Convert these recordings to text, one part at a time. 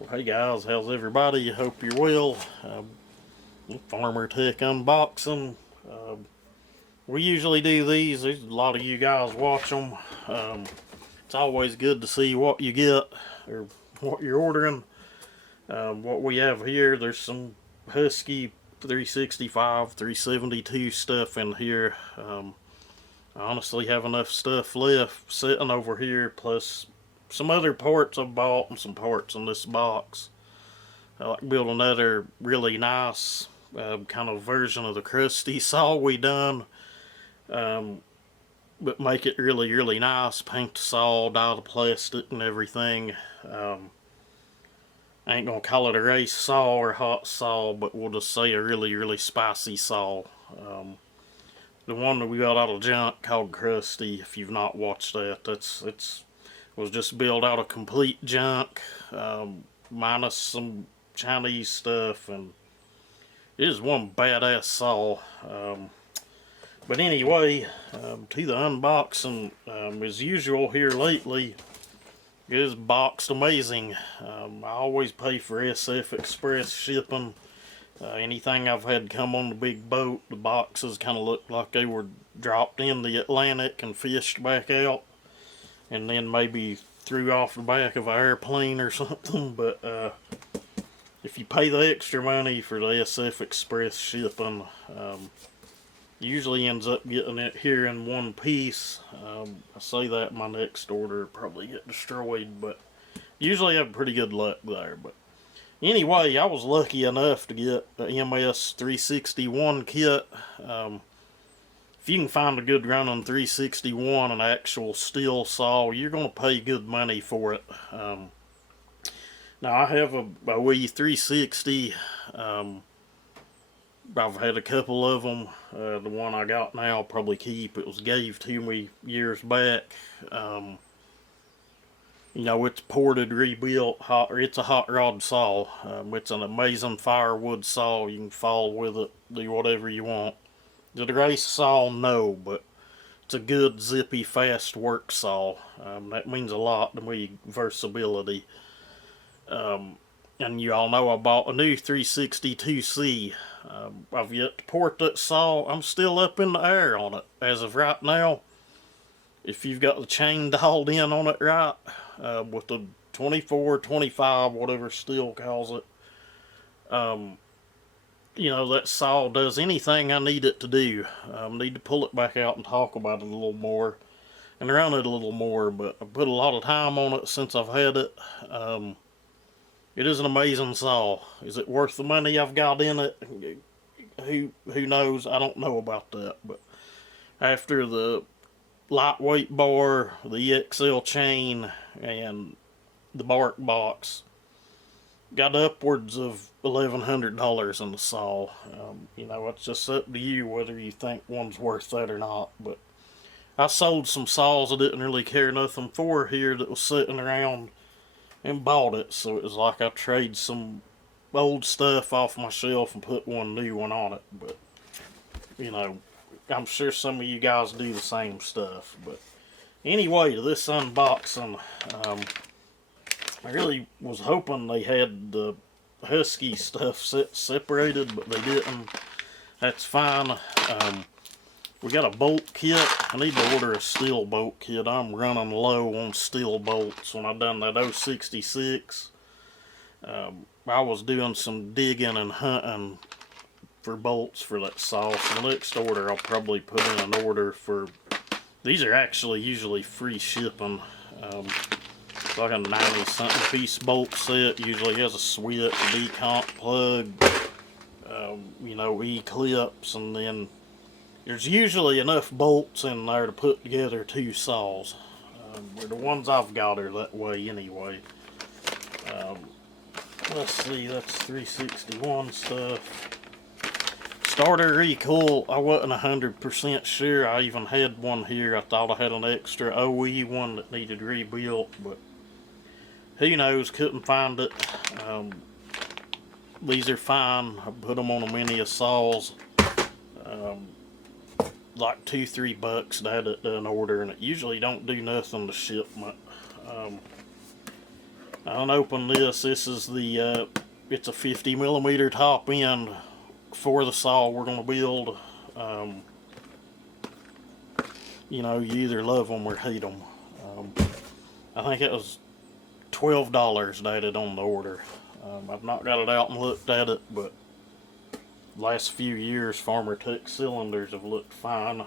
Well, hey guys, how's everybody? Hope you're well. Farmertec unboxing. We usually do these. There's a lot of you guys watch them. It's always good to see what you get or what you're ordering. What we have here, there's some Husky 365, 372 stuff in here. I honestly have enough stuff left sitting over here, plus some other parts I bought and some parts in this box. I like build another really nice kind of version of the crusty saw we done, but make it really nice. Paint the saw, dye the plastic and everything. I ain't gonna call it a race saw or hot saw, but we'll just say a really spicy saw. The one that we got out of junk called Krusty, if you've not watched that, it was just built out of complete junk, minus some Chinese stuff, and it is one badass saw. But anyway, to the unboxing. As usual here lately, it is boxed amazing. I always pay for SF Express shipping. Anything I've had come on the big boat, the boxes kind of look like they were dropped in the Atlantic and fished back out, and then maybe threw off the back of an airplane or something. But if you pay the extra money for the SF Express shipping, usually ends up getting it here in one piece. I say that my next order probably get destroyed, but usually I have pretty good luck there. But anyway, I was lucky enough to get a ms361 kit. If you can find a good running 361, an actual Stihl saw, you're going to pay good money for it. Now I have a wee 360. I've had a couple of them. The one I got now I'll probably keep. It was gave to me years back. You know, it's ported, rebuilt, it's a hot rod saw. It's an amazing firewood saw. You can fall with it, do whatever you want. Is it a race saw? No, but it's a good, zippy, fast work saw. That means a lot to me, versatility. And you all know I bought a new 362C. I've yet to port that saw. I'm still up in the air on it as of right now. If you've got the chain dialed in on it right, with the 24, 25, whatever Stihl calls it, you know, that saw does anything I need it to do. Need to pull it back out and talk about it a little more and run it a little more, but I put a lot of time on it since I've had it. It is an amazing saw. Is it worth the money I've got in it? Who knows? I don't know about that. But after the lightweight bar, the EXL chain, and the bark box, got upwards of $1,100 in the saw. You know, it's just up to you whether you think one's worth that or not. But I sold some saws I didn't really care nothing for here that was sitting around and bought it, so it was like I trade some old stuff off my shelf and put one new one on it. But you know, I'm sure some of you guys do the same stuff. But anyway, to this unboxing, I really was hoping they had the Husky stuff separated, but they didn't. That's fine. We got a bolt kit. I need to order a Stihl bolt kit. I'm running low on Stihl bolts. When I done that 066, I was doing some digging and hunting for bolts for that saw. So the next order I'll probably put in an order for, these are actually usually free shipping. It's like a 90 something piece bolt set. Usually has a switch, a decomp plug, you know, E-clips, and then there's usually enough bolts in there to put together two saws. The ones I've got are that way anyway. Let's see, that's 361 stuff. Starter recoil, I wasn't 100% sure. I even had one here. I thought I had an extra OE one that needed rebuilt, but who knows, couldn't find it. These are fine. I put them on a many of saws. Like $2-3 to have it done order, and it usually don't do nothing to shipment. I unopened this. This is the, it's a 50mm top end for the saw we're going to build. You know, you either love them or hate them. I think it was $12 dated on the order. I've not got it out and looked at it, but last few years Farmertec cylinders have looked fine.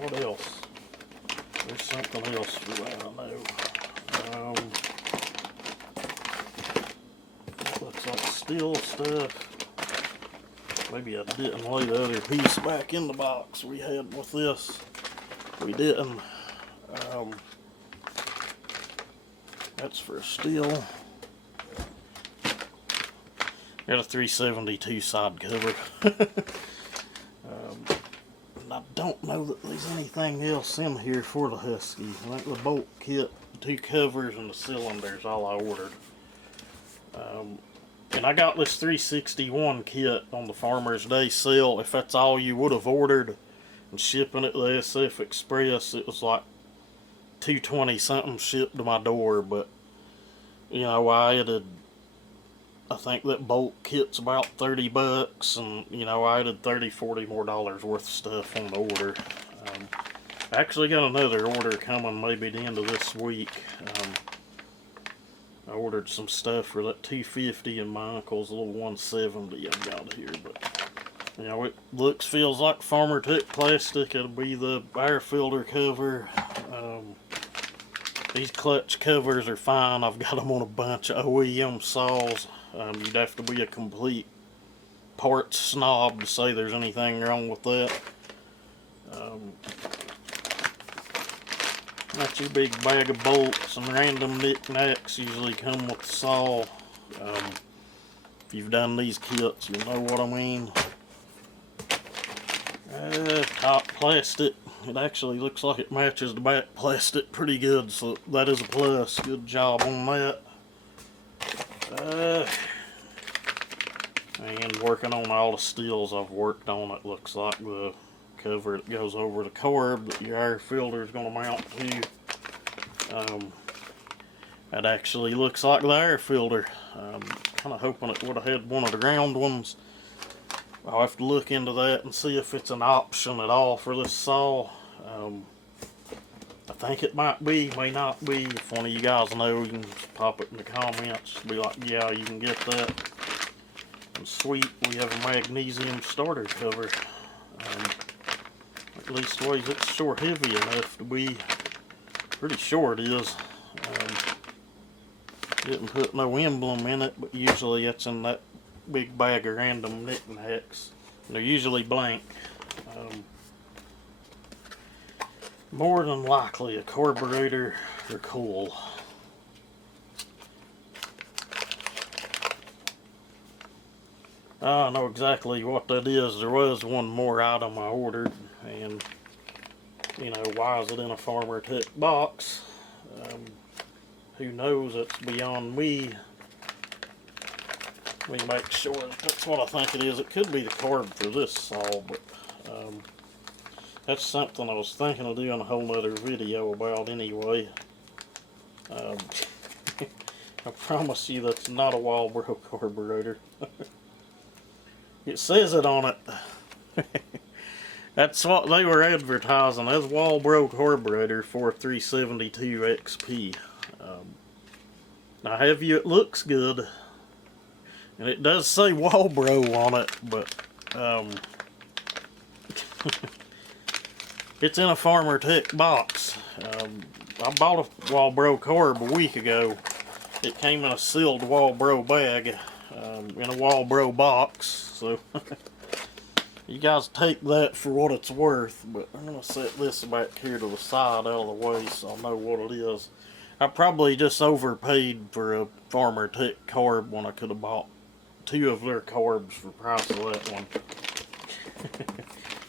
What else? There's something else for that I know. Looks like Stihl stuff. Maybe I didn't lay the other piece back in the box we had with this. We didn't. That's for a Stihl. Got a 372 side cover. I don't know that there's anything else in here for the Husky. I think the bolt kit, the 2 covers, and the cylinders all I ordered. And I got this 361 kit on the Farmer's Day sale. If that's all you would have ordered, and shipping it to the SF Express, it was like $220 something shipped to my door. But you know, I think that bolt kit's about 30 bucks, and you know, I added $30-40 more worth of stuff on the order. I actually got another order coming maybe the end of this week. I ordered some stuff for that 250 and my uncle's little 170 I've got here, but you know, it feels like Farmertec plastic. It'll be the air filter cover. These clutch covers are fine. I've got them on a bunch of OEM saws. You'd have to be a complete parts snob to say there's anything wrong with that. That's your big bag of bolts and random knickknacks usually come with the saw. If you've done these kits, you'll know what I mean. Top plastic. It actually looks like it matches the back plastic pretty good, so that is a plus. Good job on that. And working on all the Stihls I've worked on, it looks like the cover that goes over the carb that your air filter is going to mount to. That actually looks like the air filter. I'm kind of hoping it would have had one of the round ones. I'll have to look into that and see if it's an option at all for this saw. I think it might be, may not be. If one of you guys know, you can just pop it in the comments. Be like, yeah, you can get that. And sweet, we have a magnesium starter cover. At least ways it's sure heavy enough to be. Pretty sure it is. Didn't put no emblem in it, but usually it's in that big bag of random knickknacks. And they're usually blank. More than likely a carburetor recoil. I know exactly what that is. There was one more item I ordered, and you know, why is it in a Farmertec box? Who knows? It's beyond me. Let me make sure that's what I think it is. It could be the carb for this saw, but that's something I was thinking of doing a whole other video about anyway. I promise you that's not a Walbro carburetor. It says it on it. That's what they were advertising as Walbro carburetor for 372 XP. Now, have you, it looks good. And it does say Walbro on it, but it's in a Farmertec box. I bought a Walbro carb a week ago. It came in a sealed Walbro bag in a Walbro box. So you guys take that for what it's worth. But I'm going to set this back here to the side out of the way so I know what it is. I probably just overpaid for a Farmertec carb when I could have bought 2 of their carbs for the price of that one.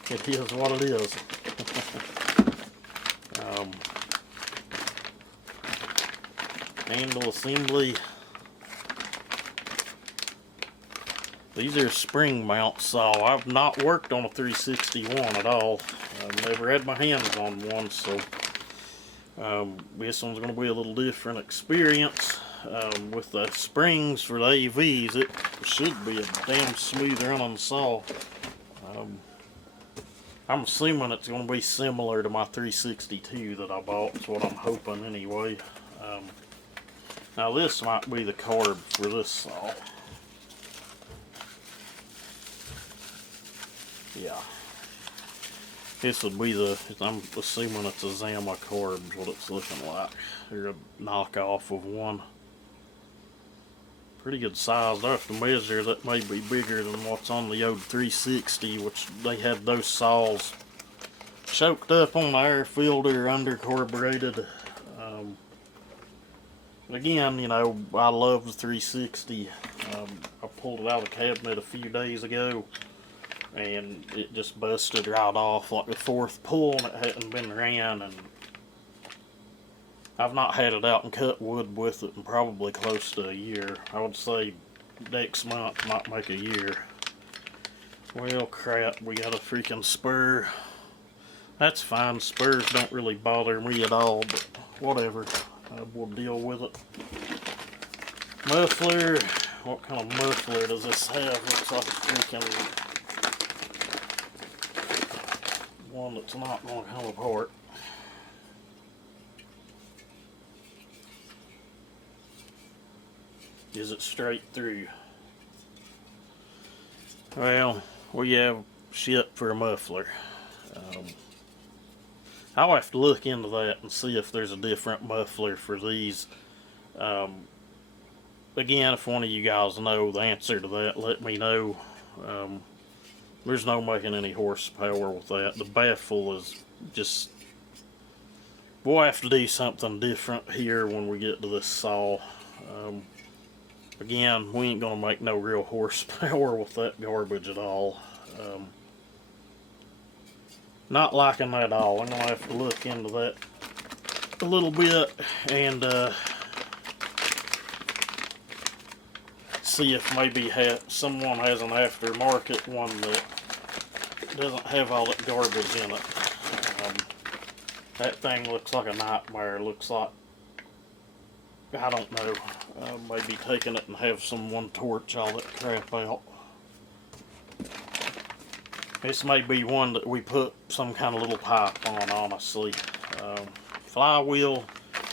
It is what it is. Handle assembly. These are spring mount saw. I've not worked on a 361 at all. I've never had my hands on one, so this one's going to be a little different experience. with the springs for the AVs, it should be a damn smooth running saw. I'm assuming it's going to be similar to my 362 that I bought. That's what I'm hoping anyway. Now this might be the carb for this saw. Yeah. This would be the, I'm assuming it's a Zama carb is what it's looking like. They're a knockoff of one. Pretty good size. I have to measure, that may be bigger than what's on the old 360, which they had those saws choked up on the air filter, undercarbureted. Again, you know, I love the 360. I pulled it out of the cabinet a few days ago, and it just busted right off like the fourth pull, and it hadn't been ran, and I've not had it out and cut wood with it in probably close to a year. I would say next month might make a year. Well, crap, we got a freaking spur. That's fine, spurs don't really bother me at all, but whatever, we'll deal with it. Muffler, what kind of muffler does this have? Looks like a freaking one that's not going to come apart. Is it straight through? Well, we have shit for a muffler. I'll have to look into that and see if there's a different muffler for these. Again, if one of you guys know the answer to that, let me know. There's no making any horsepower with that. The baffle is just... We'll have to do something different here when we get to this saw. Again, we ain't gonna make no real horsepower with that garbage at all. Not liking that at all. I'm gonna have to look into that a little bit and see if maybe someone has an aftermarket one that doesn't have all that garbage in it. That thing looks like a nightmare. Looks like, I don't know, maybe taking it and have someone torch all that crap out. This may be one that we put some kind of little pipe on, honestly. Flywheel,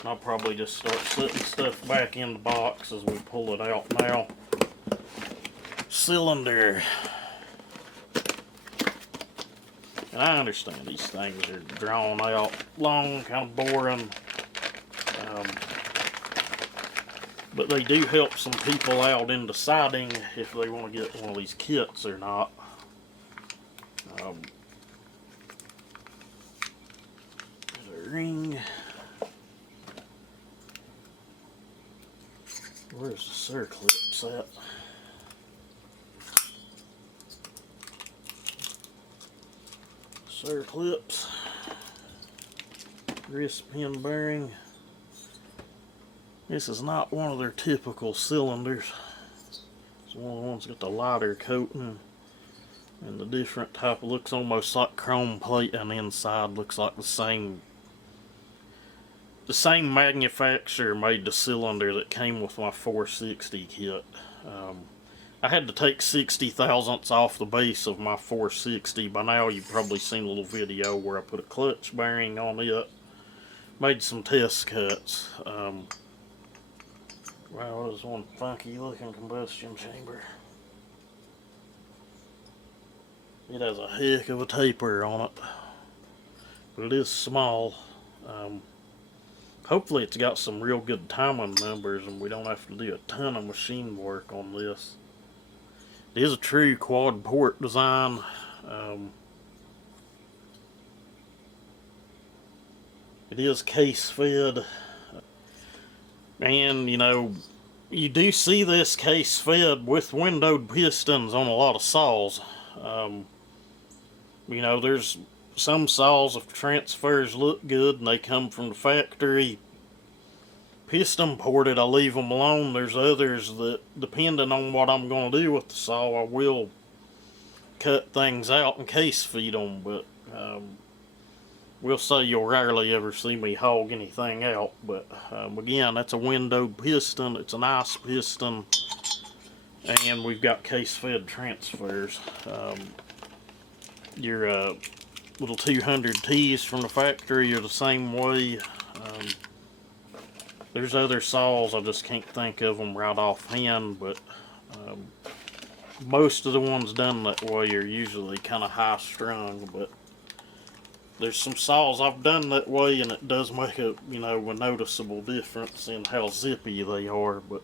I'll probably just start setting stuff back in the box as we pull it out now. Cylinder. And I understand these things are drawn out long, kind of boring. But they do help some people out in deciding if they want to get one of these kits or not. There's a ring. Where's the circlips at? Circlips. Wrist pin bearing. This is not one of their typical cylinders. It's one of the ones that got the lighter coating and the different type. It looks almost like chrome plate, and the inside looks like the same manufacturer made the cylinder that came with my 460 kit. I had to take 60 thousandths off the base of my 460. By now you've probably seen a little video where I put a clutch bearing on it. Made some test cuts. Wow, there's one funky looking combustion chamber. It has a heck of a taper on it, but it is small. Hopefully it's got some real good timing numbers and we don't have to do a ton of machine work on this. It is a true quad port design. It is case fed. And, you know, you do see this case fed with windowed pistons on a lot of saws. You know, there's some saws, if transfers look good and they come from the factory piston ported, I leave them alone. There's others that, depending on what I'm going to do with the saw, I will cut things out and case feed them. But will say you'll rarely ever see me hog anything out, but again, that's a window piston. It's a nice piston, and we've got case-fed transfers. Your little 200Ts from the factory are the same way. There's other saws, I just can't think of them right offhand, but most of the ones done that way are usually kind of high strung, but there's some saws I've done that way, and it does make a noticeable difference in how zippy they are. But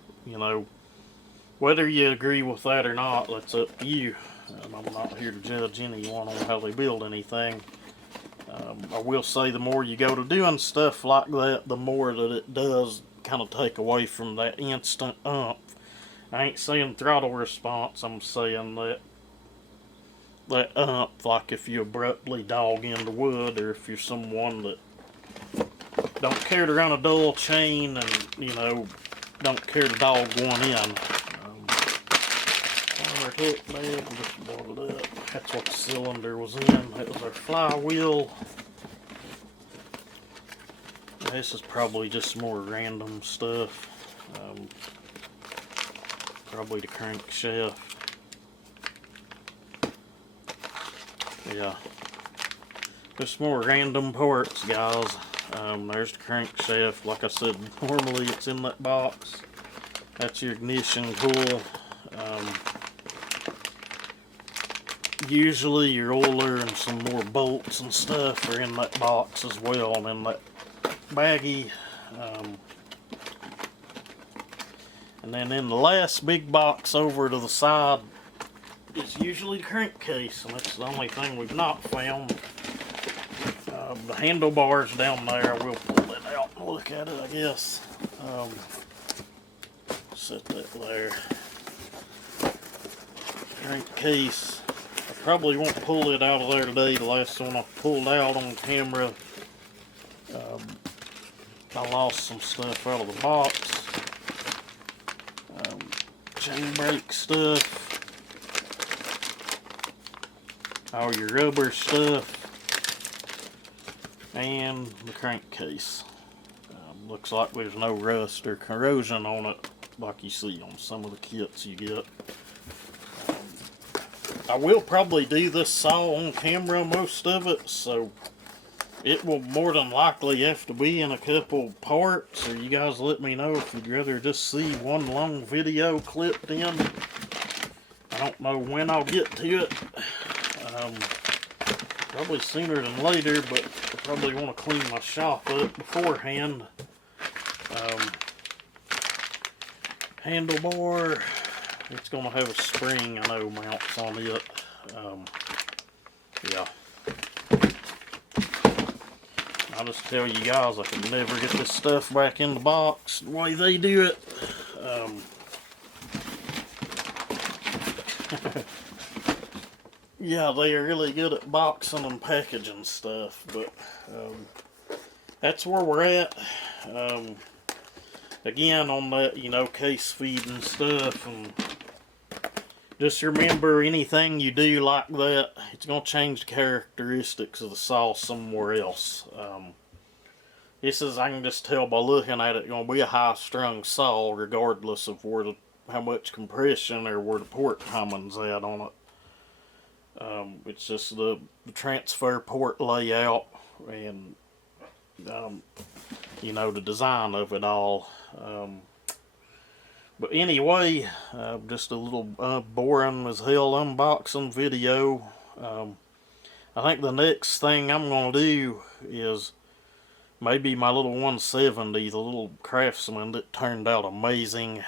whether you agree with that or not, that's up to you. I'm not here to judge anyone on how they build anything. I will say the more you go to doing stuff like that, the more that it does kind of take away from that instant umph. I ain't saying throttle response, I'm saying that umph, like if you abruptly dog into wood, or if you're someone that don't care to run a dull chain and, don't care to dog one in. Farmertec bag, just bought it up. That's what the cylinder was in. That was our flywheel. This is probably just more random stuff. Probably the crankshaft. Yeah. Just more random parts, guys. There's the crankshaft. Like I said, normally it's in that box. That's your ignition coil. Usually your oiler and some more bolts and stuff are in that box as well, and in that baggie. And then in the last big box over to the side is usually the crankcase, and that's the only thing we've not found. The handlebars down there, I will pull it out and look at it, I guess. Set that there. Crankcase. I probably won't pull it out of there today. The last one I pulled out on camera, I lost some stuff out of the box. Chain brake stuff, all your rubber stuff, and the crankcase. Looks like there's no rust or corrosion on it like you see on some of the kits you get. I will probably do this saw on camera, most of it, so it will more than likely have to be in a couple parts, or you guys let me know if you'd rather just see one long video clipped in. I don't know when I'll get to it. Probably sooner than later, but I probably want to clean my shop up beforehand. Handlebar, it's going to have a spring, I know, mounts on it. Yeah. I'll just tell you guys, I can never get this stuff back in the box the way they do it. Yeah, they are really good at boxing and packaging stuff, but that's where we're at. Again, on that, case feeding stuff, and just remember, anything you do like that, it's going to change the characteristics of the saw somewhere else. This is, I can just tell by looking at it, going to be a high-strung saw, regardless of how much compression or where the port timing's at on it. It's just the transfer port layout and, the design of it all. But anyway, just a little boring as hell unboxing video. I think the next thing I'm going to do is maybe my little 170, the little Craftsman that turned out amazing.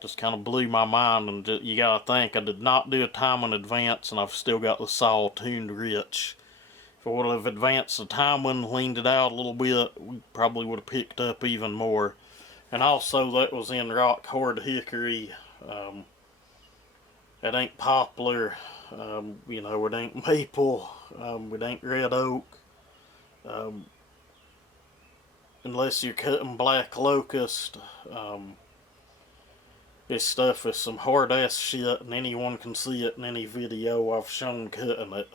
Just kind of blew my mind, and you gotta think, I did not do a time in advance, and I've still got the saw tuned rich. If I would have advanced the timing, leaned it out a little bit, we probably would have picked up even more. And also, that was in rock hard hickory. It ain't poplar, it ain't maple, it ain't red oak. Unless you're cutting black locust. This stuff is some hard ass shit, and anyone can see it in any video I've shown cutting it.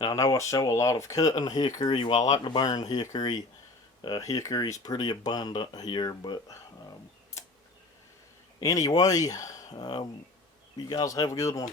And I know I show a lot of cutting hickory. Well, I like to burn hickory. Hickory's pretty abundant here, but anyway, you guys have a good one.